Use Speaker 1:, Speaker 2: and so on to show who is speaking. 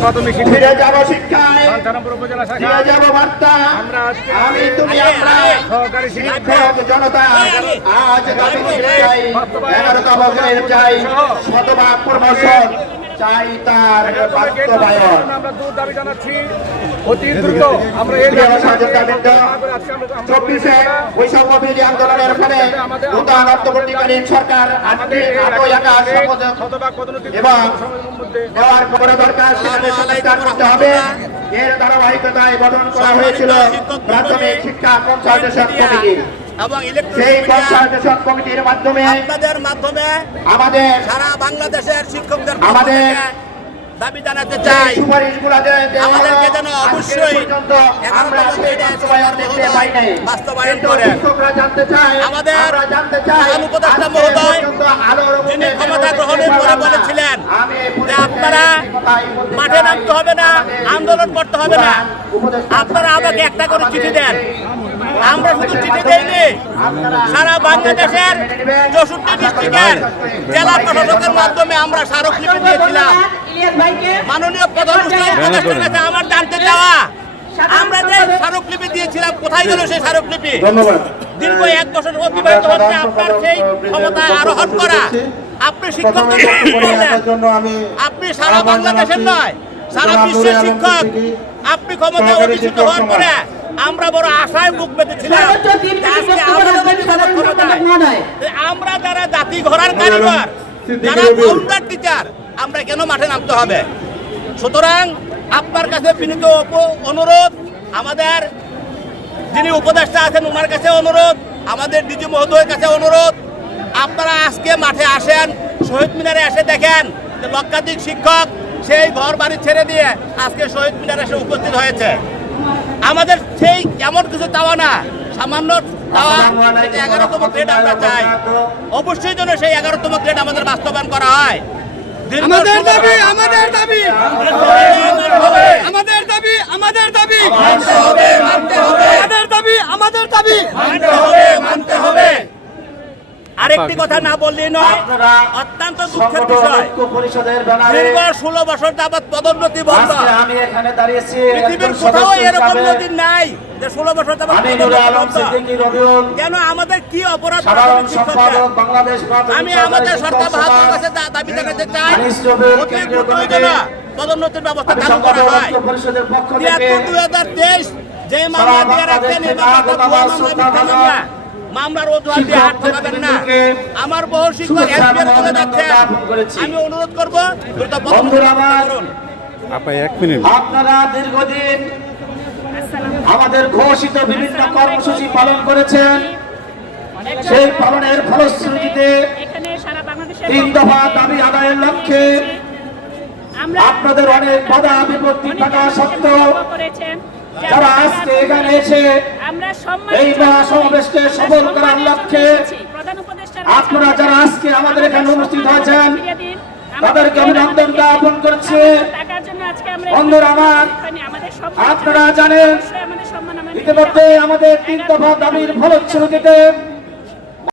Speaker 1: প্রাথমিক সন্তানপুর উপজেলা শাখা।
Speaker 2: বার্তা।
Speaker 1: আমরা আজকে
Speaker 2: আমি তুমি আমরা
Speaker 1: সহকারী শিক্ষক।
Speaker 2: জনতা। আজ চাই শতভাগ প্রমোশন। চাই তার বাস্তবায়ন।
Speaker 1: আমরা দূর দাবি জানাচ্ছি। অতি দ্রুত আমরা এই
Speaker 2: প্রিয় সহযোগিতাবৃন্দ,
Speaker 1: আজকে আমরা আমরা-
Speaker 2: চব্বিশে বৈষম্য বিরোধী আন্দোলনের ফলে নূতন অন্তর্বর্তীকালীন সরকার আজকে এবং দেওয়ার দরকার সেখানে সমাধান করতে হবে। এর ধারাবাহিকতায় গঠন করা হয়েছিল প্রাথমিক শিক্ষা কনসালটেশন কমিটি
Speaker 3: এবং ইলেকট্রনিক
Speaker 2: কমিটির মাধ্যমে
Speaker 3: আপনাদের মাধ্যমে
Speaker 2: আমাদের
Speaker 3: সারা বাংলাদেশের শিক্ষকদের
Speaker 2: আমাদের
Speaker 3: দাবি জানাতে চাই। আমাদেরকে যেন অবশ্যই
Speaker 2: বাস্তবায়ন চায়
Speaker 3: আমাদের প্রধান উপদেষ্টা মহোদয়
Speaker 2: পর্যন্ত আলোর মুখে
Speaker 3: যিনি ক্ষমতা গ্রহণের পরে বলেছিলেন যে আপনারা মাঠে। নামতে হবে না আন্দোলন করতে হবে না। আপনারা আমাকে একটা করে চিঠি দেন। আমরা শুধু চিঠি দেইনি সারা বাংলাদেশের চৌষট্টি ডিস্ট্রিক্টের জেলা প্রশাসকের মাধ্যমে আমরা স্মারকলিপি দিয়েছিলাম। মাননীয় প্রধান উপদেষ্টার কাছে আমার জানতে চাওয়া আমরা যে স্মারকলিপি দিয়েছিলাম কোথায় গেল সেই স্মারকলিপি দীর্ঘ এক বছর অতিবাহিত হচ্ছে আপনার সেই ক্ষমতা আরোহণ করা। আপনি শিক্ষকদের আপনি সারা বাংলাদেশের নয় সারা বিশ্বের শিক্ষক। আপনি ক্ষমতা অধিষ্ঠিত হওয়ার পরে আমরা বড় আশায়
Speaker 4: মহোদয়।
Speaker 3: যে আমরা যারা জাতি ঘোড়ার কারিগর যারা টিচার আমরা কেন মাঠে নামতে হবে? সুতরাং আপনার কাছে বিনীত অনুরোধ আমাদের যিনি উপদেষ্টা আছেন ওনার কাছে অনুরোধ আমাদের ডিজি মহোদয়ের কাছে অনুরোধ। আপনারা আজকে মাঠে আসেন শহীদ মিনারে এসে দেখেন যে লক্ষাধিক শিক্ষক সেই ঘর বাড়ি ছেড়ে দিয়ে আজকে শহীদ মিনারে এসে উপস্থিত হয়েছে। আমাদের সেই এমন কিছু চাওয়া না। সামান্য চাওয়া এগারোতম গ্রেড আমরা চাই। অবশ্যই যেন সেই এগারোতম গ্রেড আমাদের বাস্তবায়ন করা হয়।
Speaker 5: আমাদের দাবি আমাদের দাবি। আমাদের দাবি আমাদের দাবি। আমাদের দাবি আমাদের দাবি
Speaker 3: মানতে হবে মানতে হবে আরেকটি কথা না বললেই নয় অত্যন্ত দুঃখের বিষয়। দীর্ঘ ষোলো বছর যাবৎ পদোন্নতি বন্ধ।
Speaker 2: আমি এখানে দাঁড়িয়েছি
Speaker 3: পৃথিবীর কোথাও এরকম নদী নাই যে ষোলো বছর যাবৎ কেন আমাদের কি অপরাধ আমি আমাদের সরকার বাহাদুর কাছে দাবি জানাতে চাই অতি পদোন্নতির ব্যবস্থা চালু করা হয়। তিয়াত্তর দুই হাজার তেইশ যে মামলা দিয়ে রাখছেন এই মামলাটা ভুয়া মামলা, মিথ্যা মামলা। মামলার অজুহাত দিয়ে হাত ঠকাবেন না। আমার বহু শিক্ষক
Speaker 2: শুভেচ্ছা
Speaker 3: চলে যাচ্ছে। আমি অনুরোধ করব দ্রুত
Speaker 2: বন্ধুরা আমার,
Speaker 3: করুন।
Speaker 2: আপনারা দীর্ঘদিন আমাদের ঘোষিত বিভিন্ন কর্মসূচি পালন করেছেন। সেই পালনের ফলশ্রুতিতে তিন দফা দাবি আদায়ের লক্ষ্যে আপনাদের অনেক বাধা বিপত্তি থাকা সত্ত্বেও যারা আজকে এখানে এসে এই মহাসমাবেশকে সফল করার লক্ষ্যে আপনারা যারা আজকে আমাদের এখানে উপস্থিত হয়েছেন। তাদেরকে অভিনন্দন জ্ঞাপন করছি। বন্ধুরা আমার, আপনারা জানেন ইতিমধ্যে আমাদের তিন দফা দাবির ফলশ্রুতিতে